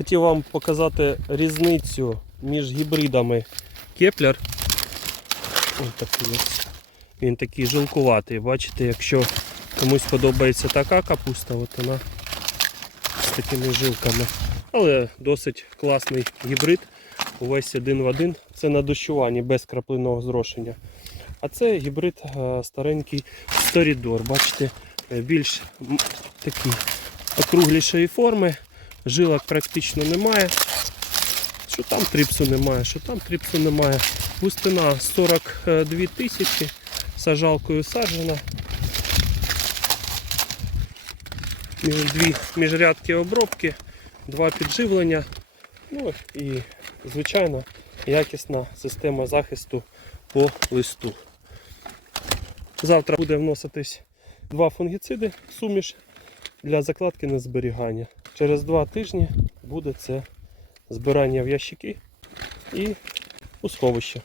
Хотів вам показати різницю між гібридами Кеплер. Ось такий ось. Він такий жилкуватий. Бачите, якщо комусь подобається така капуста, от вона з такими жилками. Але досить класний гібрид. Увесь один в один. Це на дощуванні без краплинного зрошення. А це гібрид е, старенький Сторідор. Бачите, е, більш такий округлішої форми. Жилок практично немає. Що там трипсу немає, що там трипсу немає. Густина 42 тисячі, сажалкою саджена. Дві міжрядки обробки, два підживлення. Ну і, звичайно, якісна система захисту по листу. Завтра буде вноситись два фунгіциди суміш для закладки на зберігання. Через два тижні буде це збирання в ящики і у сховище.